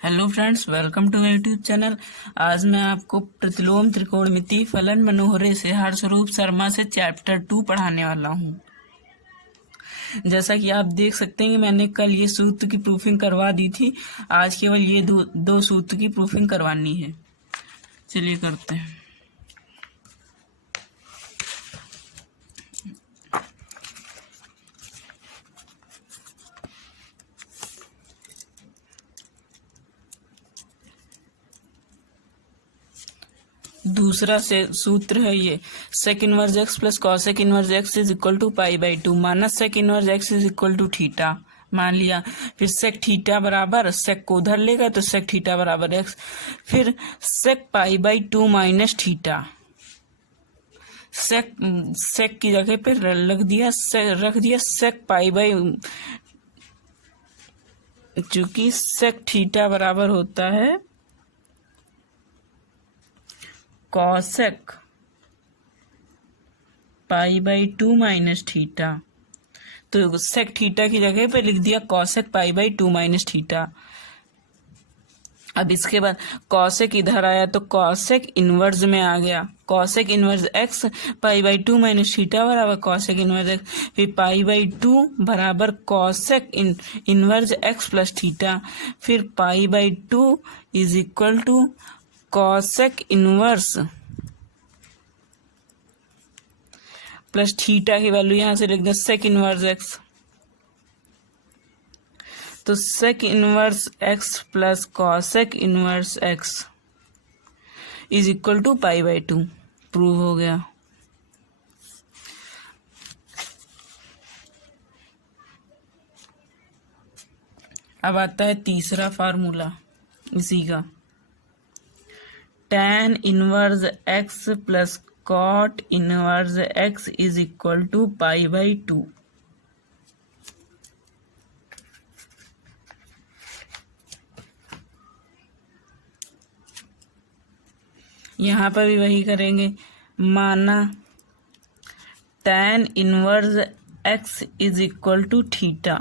Hello friends, welcome to my YouTube channel. आज मैं आपको प्रतिलोम त्रिकोणमिति फलन मनोहरे से हर्षरूप शर्मा से चैप्टर 2 पढ़ाने वाला हूँ। जैसा कि आप देख सकते हैं कि मैंने कल ये सूत्र की प्रूफिंग करवा दी थी। आज केवल ये दो सूत्र की प्रूफिंग करवानी है। चलिए करते हैं। दूसरा से सूत्र है ये, sec inverse x plus cosec inverse x is equal to pi by two minus sec inverse x is equal to theta मान लिया। फिर सेक थीटा बराबर, सेक को उधर लेगा तो सेक थीटा बराबर एक्स, फिर sec pi by two minus theta. Sec की जगह पे रख दिया सेक पाई बाई, चूंकि सेक थीटा बराबर होता है cosec pi by two minus theta, तो सेक थीटा की जगह पे लिख दिया cosec pi by two minus theta. अब इसके बाद कॉसेक इधर आया तो कॉसेक इनवर्स में आ गया, cosec inverse x pi by two minus theta बराबर कॉसेक इनवर्स एक्स, फिर पाई बाई टू बराबर cosec inverse x plus theta, फिर pi by two is equal to cosec inverse plus theta की value यहां से लिख दें सेक इनवर्स एक्स, तो sec inverse x plus cosec inverse x is equal to pi by two. Prove हो गया। अब आता है तीसरा फार्मूला इसी का, tan inverse x plus cot inverse x is equal to pi by two. यहां पर भी वही करेंगे, माना tan inverse x is equal to theta,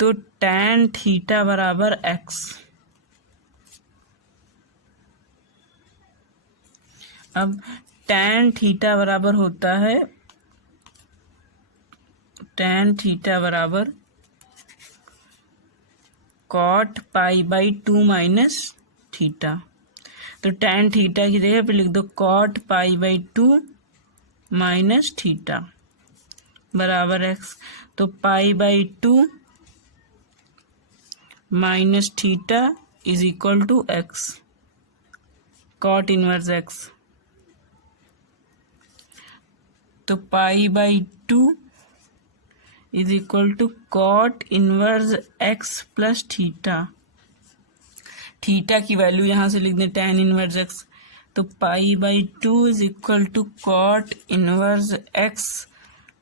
तो tan थीटा बराबर एक्स। अब tan थीटा बराबर होता है, tan थीटा बराबर cot pi by two minus theta, तो tan थीटा की जगह पे लिख दो cot pi by two minus theta बराबर एक्स, तो pi by two minus theta is equal to x, cot inverse x, तो pi by two is equal to cot inverse x plus theta. Theta की value यहां से लिख दें tan inverse x, तो pi by two is equal to cot inverse x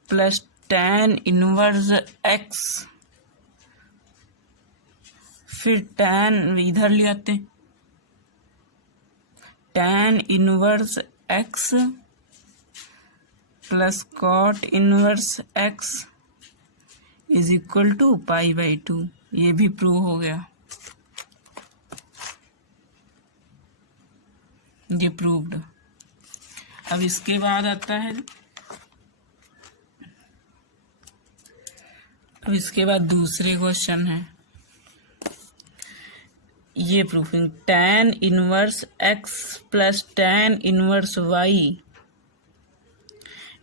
plus tan inverse x, फिर tan इधर ले आते, tan inverse x plus cot inverse x is equal to pi by two. ये भी प्रूव हो गया, ये प्रूव्ड। अब इसके बाद आता है, अब इसके बाद दूसरे क्वेश्चन है ये proofing, tan inverse x plus tan inverse y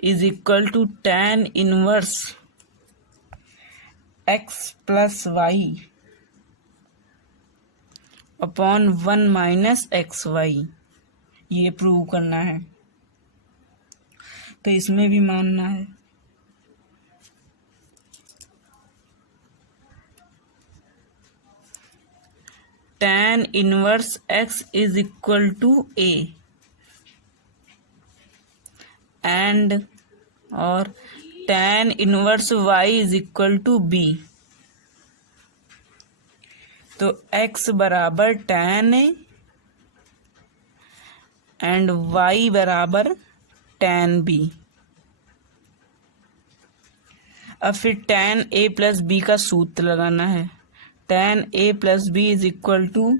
is equal to tan inverse x plus y upon one minus x y. ये प्रूव करना है, तो इसमें भी मानना है। tan inverse x is equal to a and और tan inverse y is equal to b, तो x बराबर tan ए एंड y बराबर tan बी। अब फिर tan a प्लस बी का सूत्र लगाना है, tan a plus b is equal to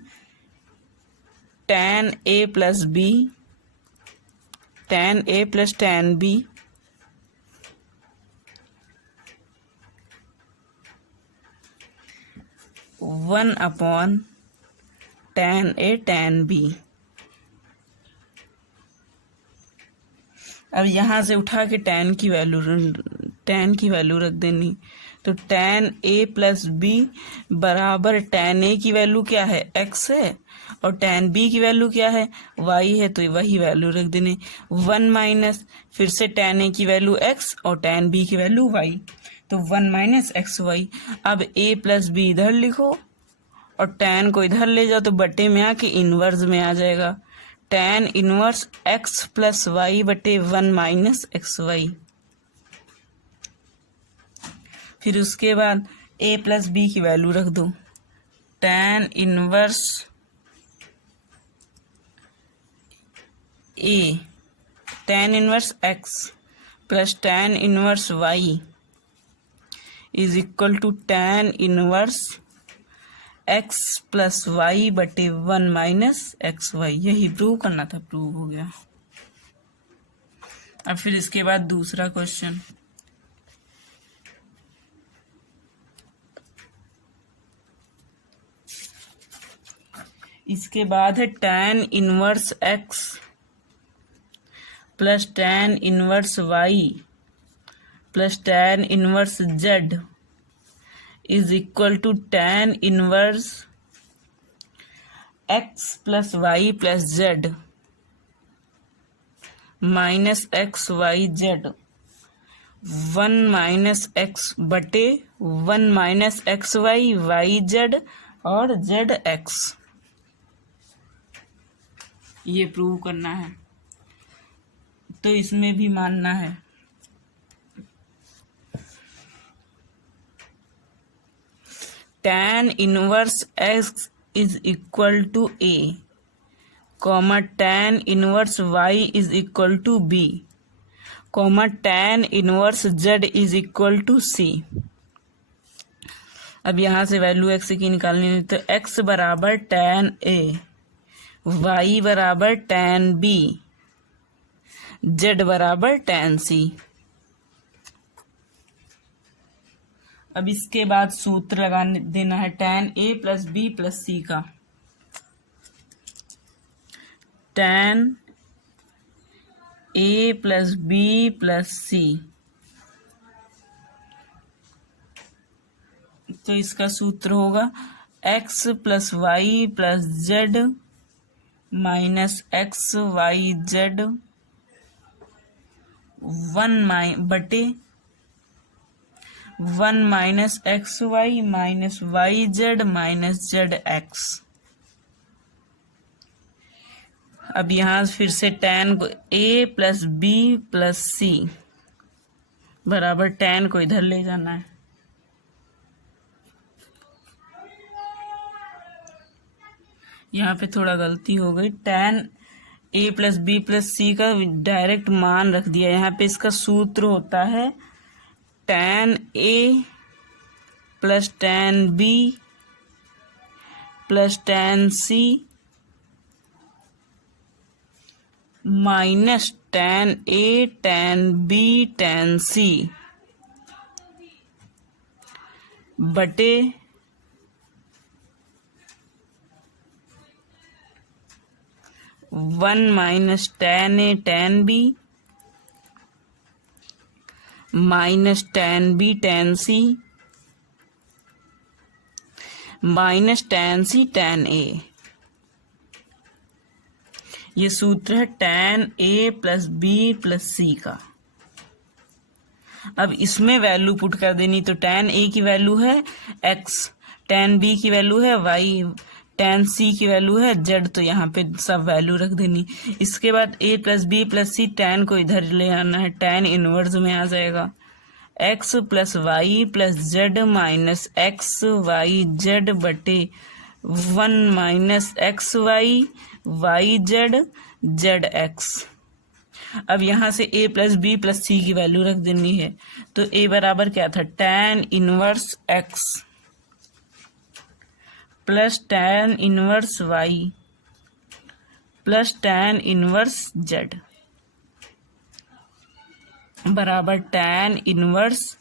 tan a plus b, tan a plus tan b, one upon tan a tan b। अब यहाँ से उठा के tan की वैल्यू रख देनी। तो tan a प्लस बी बराबर tan a की वैल्यू क्या है, x है, और tan b की वैल्यू क्या है, y है, तो वही वैल्यू रख देने। 1 माइनस फिर से tan a की वैल्यू x और tan b की वैल्यू y, तो 1 माइनस एक्स वाई। अब a प्लस बी इधर लिखो और tan को इधर ले जाओ तो बटे में आके इनवर्स में आ जाएगा। tan inverse x plus y बटे 1 माइनस एक्स वाई। फिर उसके बाद a प्लस बी की वैल्यू रख दो। tan inverse a, tan inverse x plus tan inverse y is equal to tan inverse x plus y बटे 1 माइनस एक्स वाई। यही prove करना था, प्रूव हो गया। अब फिर इसके बाद दूसरा क्वेश्चन, इसके बाद है tan inverse x plus tan inverse y plus tan inverse z is equal to tan inverse x plus y plus z minus x y z. 1 minus x बटे 1 minus x y, y z और z x. ये prove करना है, तो इसमें भी मानना है। tan inverse x is equal to a, comma tan inverse y is equal to b, comma tan inverse z is equal to c। अब यहाँ से वैल्यू x की निकालनी है, तो x बराबर tan a, y बराबर tan b, z बराबर tan c। अब इसके बाद सूत्र लगा देना है tan a plus b plus c का। tan a plus b plus c, तो इसका सूत्र होगा x plus y plus z minus x y z 1 minus x y minus y z minus z x. अब यहाँ फिर से tan को a plus B plus c बराबर tan को इधर ले जाना है। यहाँ पे थोड़ा गलती हो गई, tan a plus B plus C का डायरेक्ट मान रख दिया। यहाँ पे इसका सूत्र होता है tan a plus tan b plus tan c minus tan a tan b tan c बटे 1 minus tan a tan b minus tan b tan c minus tan c tan a। ये सूत्र है tan a plus b plus c का। अब इसमें value put कर देनी, तो tan a की वैल्यू है x, tan b की वैल्यू है y, tan c की वैल्यू है z, तो यहाँ पे सब वैल्यू रख देनी। इसके बाद a plus B plus c, tan को इधर ले आना है, tan इनवर्स में आ जाएगा x plus y plus z minus x y z बटे 1 minus x y y z z x. अब यहाँ से a plus B plus c की वैल्यू रख देनी है, तो a बराबर क्या था, tan inverse x plus tan inverse y plus tan inverse z बराबर tan inverse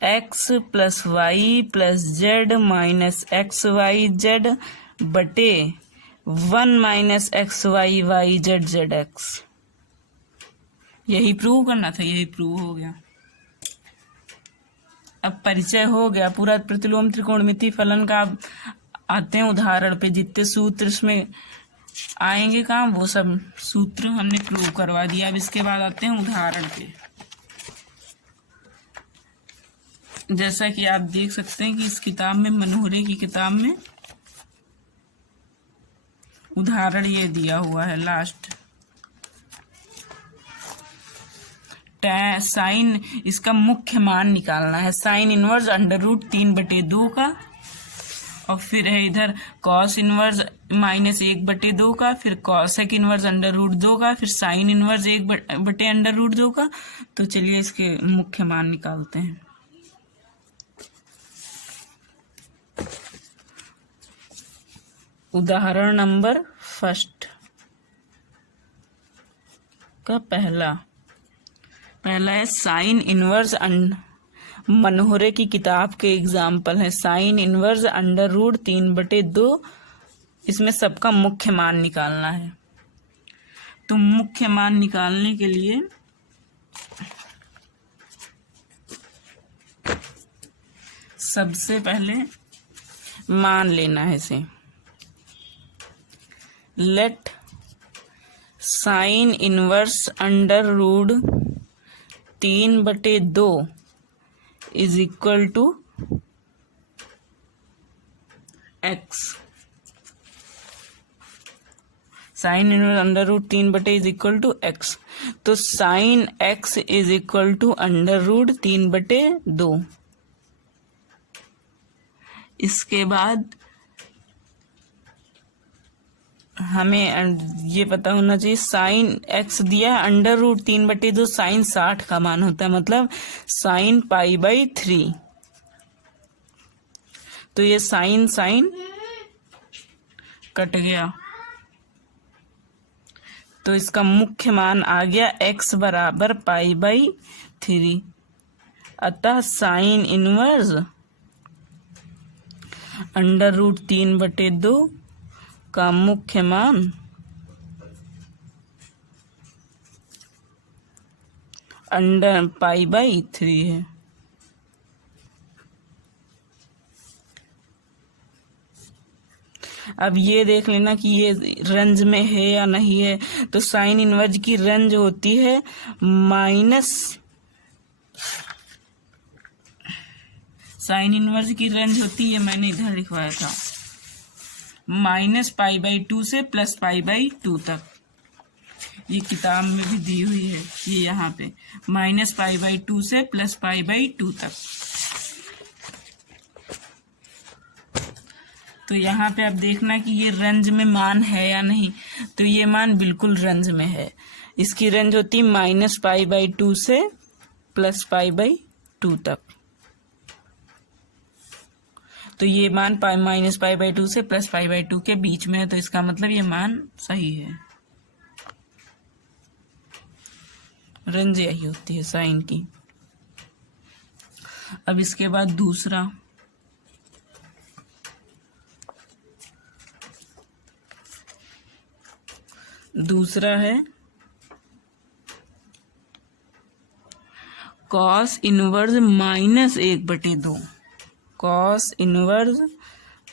x plus y plus z minus x y z बटे 1 minus x y y z z x. यही प्रूव करना था, यही prove हो गया। अब परिचय हो गया पूरा प्रतिलोम त्रिकोणमिति फलन का। अब आते हैं उदाहरण पे। जितने सूत्र इसमें आएंगे काम वो सब सूत्र हमने प्रूव करवा दिया। अब इसके बाद आते हैं उदाहरण पे। जैसा कि आप देख सकते हैं कि इस किताब में, मनोहरे की किताब में उदाहरण ये दिया हुआ है लास्ट। साइन, इसका मुख्य मान निकालना है। साइन इनवर्स अंडर रूट 3/2 का, और फिर है इधर कॉस इनवर्स -1/2 का, फिर कॉसेक इनवर्स अंडर रूट 2 का, फिर साइन इनवर्स 1/√2 का। तो चलिए इसके मुख्य मान निकालते हैं। उदाहरण नंबर फर्स्ट का पहला है साइन इनवर्स। मनोहरे की किताब के एग्जाम्पल है। Sine inverse under root 3/2। इसमें सबका मुख्य मान निकालना है। तो मुख्य मान निकालने के लिए सबसे पहले मान लेना है इसे। Let sine inverse under root 3/2 is equal to x. Sine inverse under root 3/2 is equal to x. तो sine x is equal to under root 3/2। इसके बाद हमें ये पता होना चाहिए साइन एक्स दिया अंडर रूट 3/2, साइन 60 का मान होता है, मतलब साइन π/3। तो ये साइन कट गया, तो इसका मुख्य मान आ गया x बराबर π/3। अतः साइन इनवर्स अंडर रूट 3/2 का मुख्य मान अंडर π/3 है। अब ये देख लेना कि ये रेंज में है या नहीं है। तो साइन इनवर्स की रेंज होती है साइन इनवर्स की रेंज होती है, मैंने इधर लिखवाया था, -π/2 से +π/2 तक। ये किताब में भी दी हुई है, ये यहाँ पे -π/2 से +π/2 तक। तो यहाँ पे आप देखना कि ये रेंज में मान है या नहीं। तो ये मान बिल्कुल रेंज में है। इसकी रेंज होती है -π/2 से +π/2 तक। तो ये मान -π/2 से +π/2 के बीच में है। तो इसका मतलब ये मान सही है। रेंज यही होती है साइन की। अब इसके बाद दूसरा है कॉस इनवर्स -1/2। Cos inverse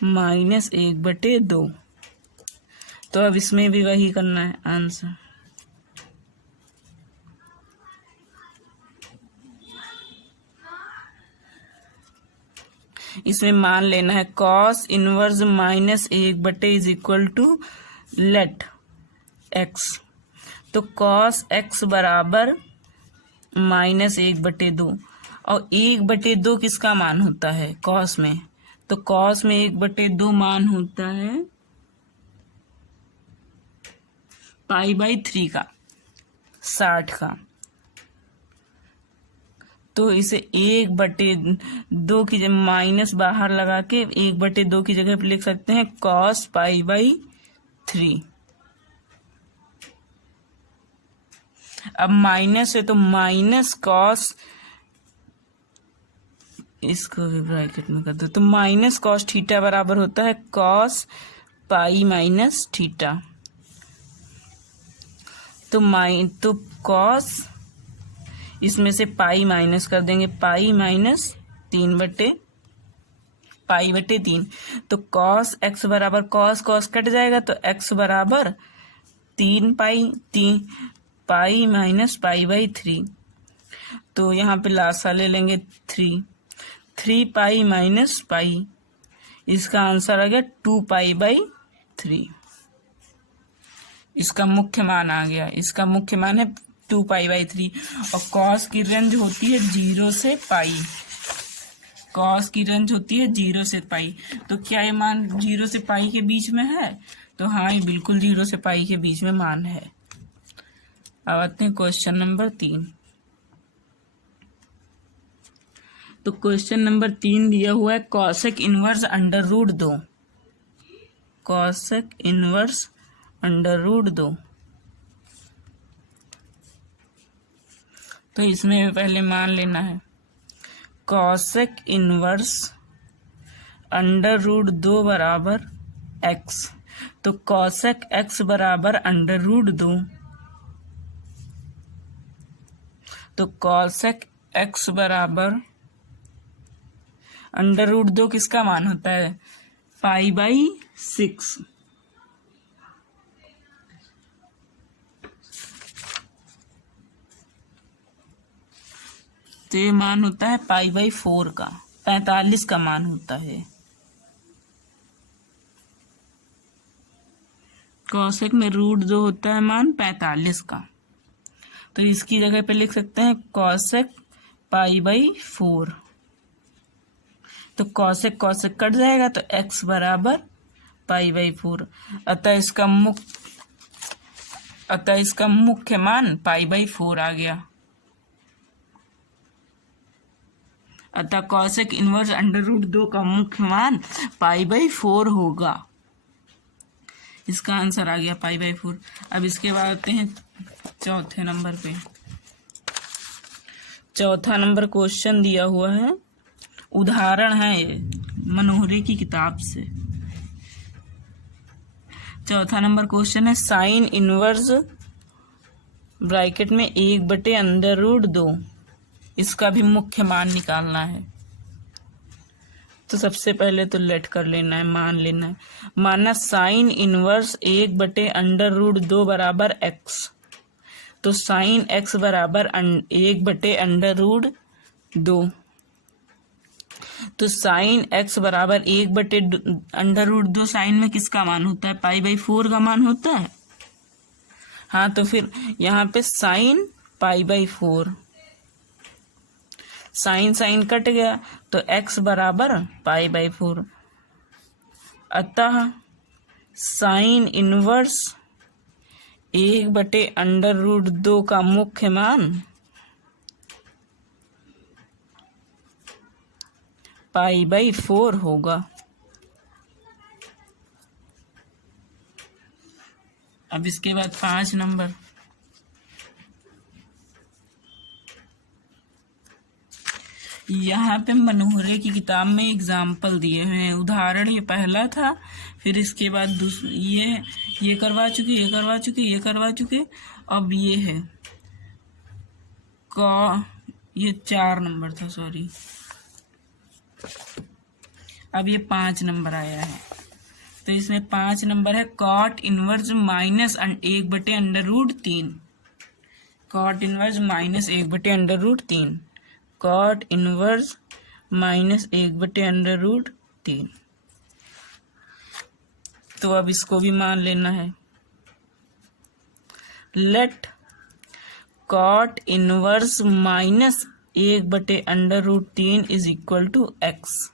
-1/2। तो अब इसमें भी वही करना है आंसर। इसमें मान लेना है cos inverse -1/2 is equal to let x. तो कॉस एक्स बराबर -1/2। और 1/2 किसका मान होता है कॉस में? तो कॉस में 1/2 मान होता है π/3 का, 60 का। तो इसे 1/2 की जगह माइनस बाहर लगा के 1/2 की जगह पे लिख सकते हैं cos π/3। अब माइनस है तो माइनस कॉस, इसको भी ब्रैकेट में कर दो, तो माइनस कॉस थीटा बराबर होता है cos π-θ। तो कॉस, इसमें से पाई माइनस कर देंगे, पाई/3 तो कॉस x बराबर कॉस कॉस कट जाएगा तो x बराबर 3 पाई/3। तो यहाँ पे लासा ले लेंगे 3 पाई-पाई, इसका आंसर आ गया 2π/3। इसका मुख्य मान आ गया, इसका मुख्य मान है 2π/3। और कॉस की रेंज होती है 0 से पाई, कॉस की रेंज होती है 0 से पाई। तो क्या ये मान 0 से पाई के बीच में है? तो हाँ, ये बिल्कुल 0 से पाई के बीच में मान है। अब आते हैं क्वेश्चन नंबर 3। तो क्वेश्चन नंबर 3 दिया हुआ है कॉसेक इनवर्स √2, कॉसेक इनवर्स √2। तो इसमें पहले मान लेना है कॉसेक इनवर्स √2 बराबर x। तो कॉसेक x बराबर √2, तो कॉसेक x बराबर √2 किसका मान होता है? π/6। तो ये मान होता है π/4 का, 45 का मान होता है। कॉसेक में √2 होता है मान 45 का, तो इसकी जगह पे लिख सकते हैं कॉसेक π/4। तो कॉसेक कॉसेक कट जाएगा तो x बराबर π/4। अतः इसका मुख्य मान π/4 आ गया। अतः कॉसेक इनवर्स √2 का मुख्य मान π/4 होगा। इसका आंसर आ गया π/4। अब इसके बाद आते हैं चौथे नंबर पे। चौथा नंबर क्वेश्चन दिया हुआ है, उदाहरण है ये मनोहरे की किताब से। चौथा नंबर क्वेश्चन है साइन इनवर्स ब्रैकेट में 1/√2, इसका भी मुख्य मान निकालना है। तो सबसे पहले तो लेट कर लेना है, मान लेना है। माना साइन इनवर्स 1/√2 बराबर x। तो साइन x बराबर 1/√2। तो साइन x बराबर 1/√2 साइन में किसका मान होता है? π/4 का मान होता है। हाँ, तो फिर यहाँ पे साइन π/4, साइन साइन कट गया तो x बराबर π/4। अतः साइन इनवर्स 1/√2 का मुख्य मान π/4 होगा। अब इसके बाद 5 नंबर। यहाँ पे मनोहरे की किताब में एग्जाम्पल दिए हुए हैं। उदाहरण ये पहला था, फिर इसके बाद ये करवा चुके। अब ये है ये 4 नंबर था, सॉरी। अब ये 5 नंबर आया है। तो इसमें 5 नंबर है cot inverse -1/√3, cot inverse -1/√3, cot inverse -1/√3। तो अब इसको भी मान लेना है। Let cot inverse -1/√3 is equal to x।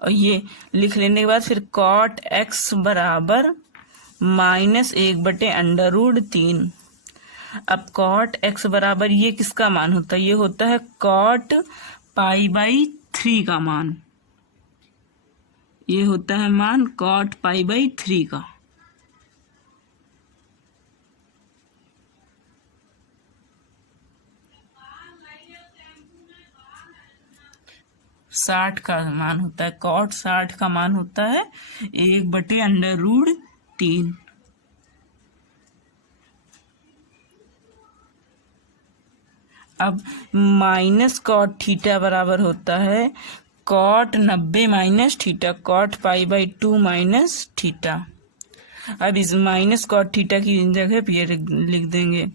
और ये लिख लेने के बाद फिर कॉट एक्स बराबर -1/√3। अब कॉट एक्स बराबर ये किसका मान होता है? ये होता है कॉट π/3 का मान। ये होता है मान कॉट π/3 का। साठ का मान होता है, कॉट 60 का मान होता है 1/√3। अब माइनस कॉट थीटा बराबर होता है cot 90 minus theta, cot π/2 minus theta. अब इस माइनस कॉट थीटा की जगह पे ये लिख देंगे,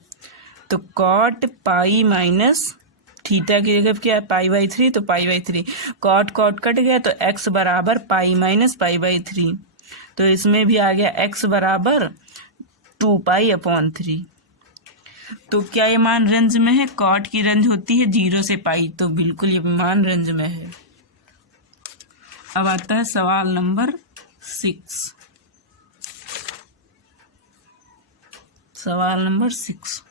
तो कॉट पाई माइनस थीटा की जगह क्या है? π/3, तो π/3 कॉट कॉट कट गया तो x बराबर पाई माइनस π/3। तो इसमें भी आ गया x बराबर 2π/3। तो क्या ये मान रेंज में है? कॉट की रेंज होती है 0 से पाई, तो बिल्कुल ये मान रेंज में है। अब आता है सवाल नंबर 6। सवाल नंबर 6।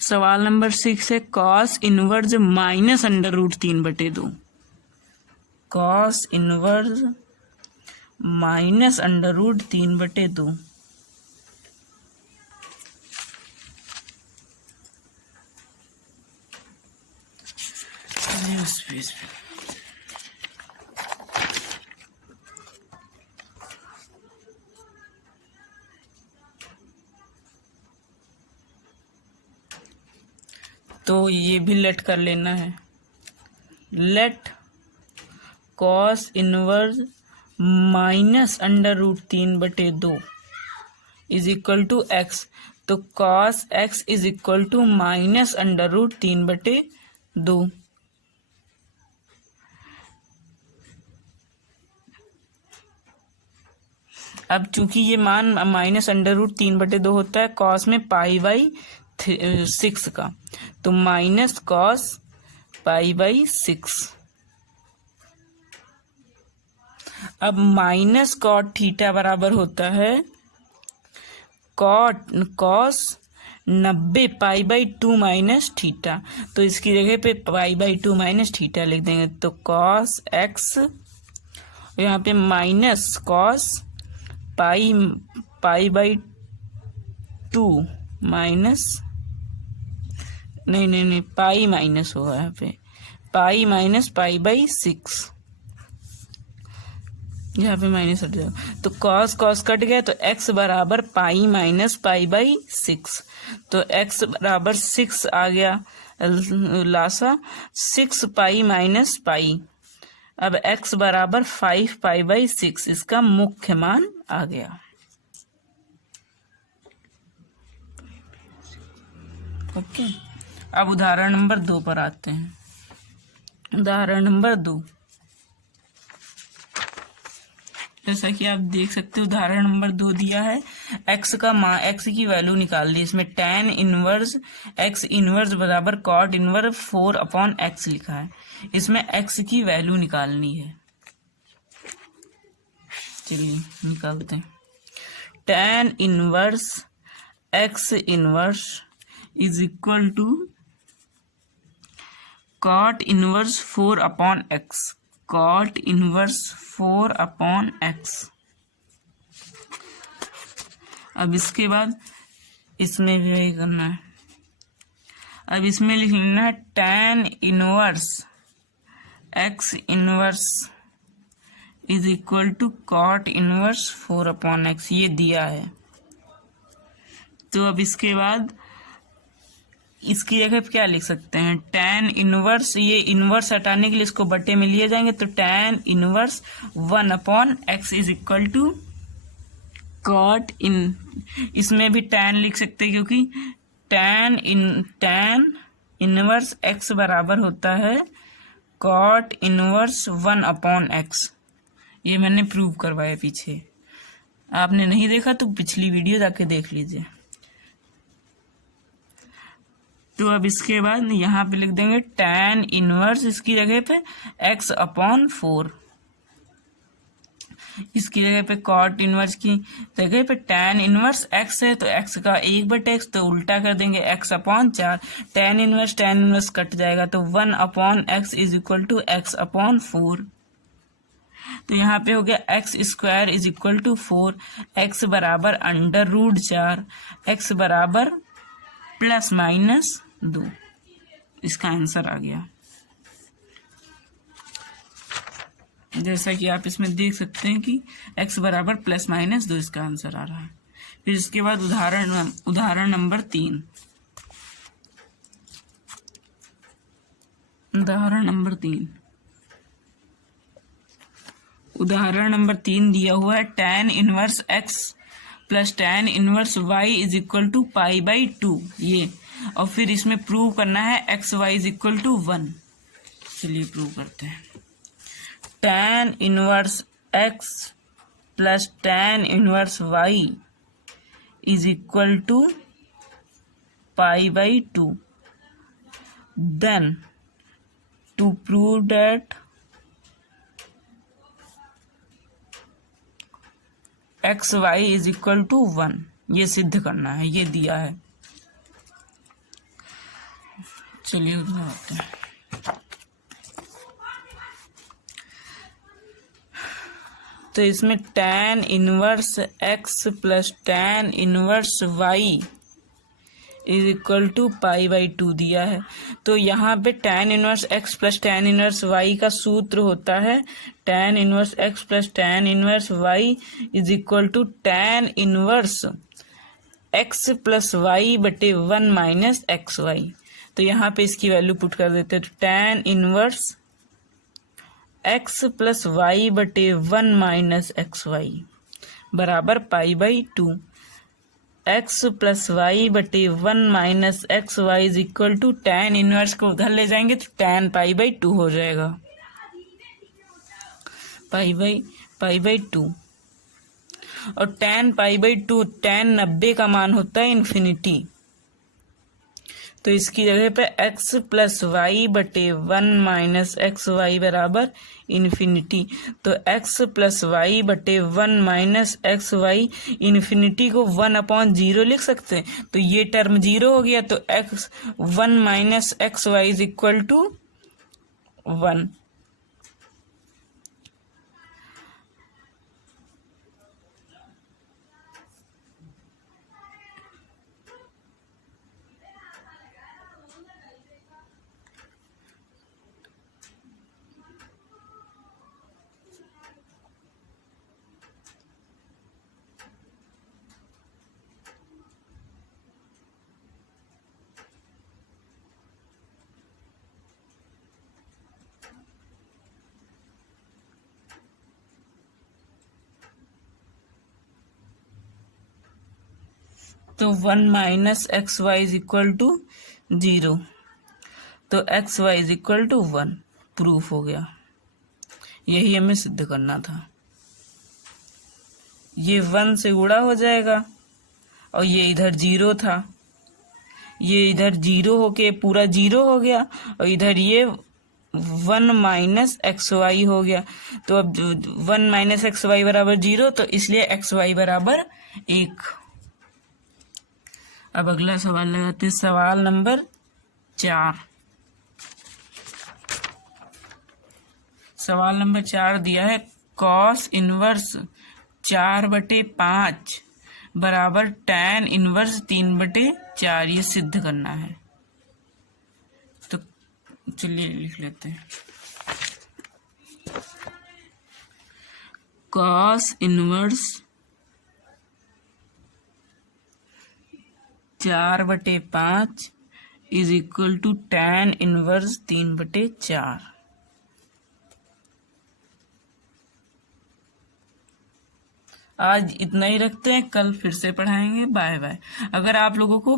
सवाल नंबर 6 है कॉस इनवर्स -√3/2। Cos inverse -√3/2। तो ये भी लेट कर लेना है। Let cos inverse -√3/2 is equal to x. तो cos x is equal to -√3/2। अब चूंकि ये मान -√3/2 होता है कॉस में π/6 का, तो माइनस कॉस π/6। अब माइनस कॉट थीटा बराबर होता है कॉस 90 π/2 माइनस थीटा। तो इसकी जगह पे π/2 माइनस थीटा लिख देंगे, तो कॉस एक्स, यहाँ पे माइनस कॉस π/2 माइनस, नहीं पाई माइनस होगा यहाँ पे, पाई माइनस π/6, यहाँ पे माइनस हट जाएगा। तो कॉस कॉस कट गया तो x बराबर पाई माइनस π/6। तो x बराबर 6 आ गया लासा, 6 पाई माइनस पाई। अब x बराबर 5 π/6 इसका मुख्य मान आ गया। ओके, अब उदाहरण नंबर 2 पर आते हैं। उदाहरण नंबर 2, जैसा कि आप देख सकते हो उदाहरण नंबर 2 दिया है, x का मान, x की वैल्यू निकाल ली। इसमें tan इनवर्स x इनवर्स बराबर cot इनवर्स 4/x लिखा है। इसमें x की वैल्यू निकालनी है। चलिए निकालते हैं। tan inverse x inverse is equal to cot inverse 4/x। cot inverse 4/x। अब इसके बाद इसमें भी वही करना है। अब इसमें लिख लेना है tan inverse x inverse is equal to cot inverse 4/x, ये दिया है। तो अब इसके बाद इसकी जगह क्या लिख सकते हैं? tan इनवर्स, ये इनवर्स हटाने के लिए इसको बटे में लिए जाएंगे, तो tan inverse 1/x is equal to cot in, इसमें भी tan लिख सकते हैं क्योंकि tan इनवर्स x बराबर होता है cot इनवर्स 1/x। ये मैंने प्रूव करवाया पीछे, आपने नहीं देखा तो पिछली वीडियो जाके देख लीजिए। तो अब इसके बाद यहाँ पे लिख देंगे tan इनवर्स इसकी जगह पे x/4, इसकी जगह पे cot इनवर्स की जगह पे tan इनवर्स x है तो x का 1/x, तो उल्टा कर देंगे x/4। tan इनवर्स कट जाएगा तो 1/x is equal to x/4। तो यहाँ पे हो गया x² is equal to 4, x बराबर √4, x बराबर ±2। इसका आंसर आ गया। जैसा कि आप इसमें देख सकते हैं कि x बराबर ±2 इसका आंसर आ रहा है। फिर इसके बाद उदाहरण नंबर 3। उदाहरण नंबर 3 दिया हुआ है tan inverse x plus tan inverse y is equal to π/2 ये, और फिर इसमें प्रूव करना है xy इज इक्वल टू 1। चलिए प्रूव करते हैं। tan inverse x plus tan inverse y is equal to π/2। Then to prove that xy is equal to 1, ये सिद्ध करना है, ये दिया है। चलिए उधर आते हैं। तो इसमें tan inverse x plus tan inverse y is equal to π/2 दिया है। तो यहाँ पे tan inverse x plus tan inverse y का सूत्र होता है tan inverse x plus tan inverse y is equal to tan inverse x plus y बटे 1 माइनस xy। तो यहाँ पे इसकी वैल्यू पुट कर देते हैं। तो tan inverse x plus y बटे 1 माइनस xy बराबर π/2। x प्लस वाई बटे 1 minus XY is equal to tan inverse को उधर ले जाएंगे तो tan π/2 हो जाएगा, π/2। और tan π/2 tan 90 का मान होता है इन्फिनिटी। तो इसकी जगह पे x प्लस वाई बटे 1 माइनस XY बराबर इन्फिनिटी। तो x प्लस वाई बटे 1 माइनस XY, इन्फिनिटी को 1/0 लिख सकते हैं। तो ये टर्म 0 हो गया, तो x 1 minus XY is equal to 1। तो 1 minus XY is equal to 0, तो XY is equal to 1 proof हो गया। यही हमें सिद्ध करना था। ये 1 से गुणा हो जाएगा और ये इधर 0 था, ये इधर 0 होके पूरा 0 हो गया और इधर ये 1 माइनस XY हो गया। तो अब 1 माइनस XY बराबर 0, तो इसलिए XY बराबर 1। अब अगला सवाल लगाते हैं। सवाल नंबर 4। सवाल नंबर 4 दिया है cos इनवर्स 4/5 बराबर tan इनवर्स 3/4, ये सिद्ध करना है। तो चलिए लिख लेते हैं। cos inverse 4/5 is equal to tan inverse 3/4। आज इतना ही रखते हैं, कल फिर से पढ़ाएंगे। Bye bye. अगर आप लोगों को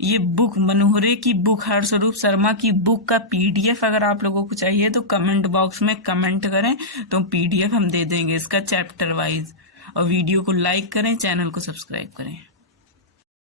ये बुक मनोहरे की बुक, हर्षरूप शर्मा की बुक का PDF अगर आप लोगों को चाहिए तो कमेंट बॉक्स में कमेंट करें, तो PDF हम दे देंगे इसका चैप्टर वाइज। और वीडियो को लाइक करें, चैनल को सब्सक्राइब करें।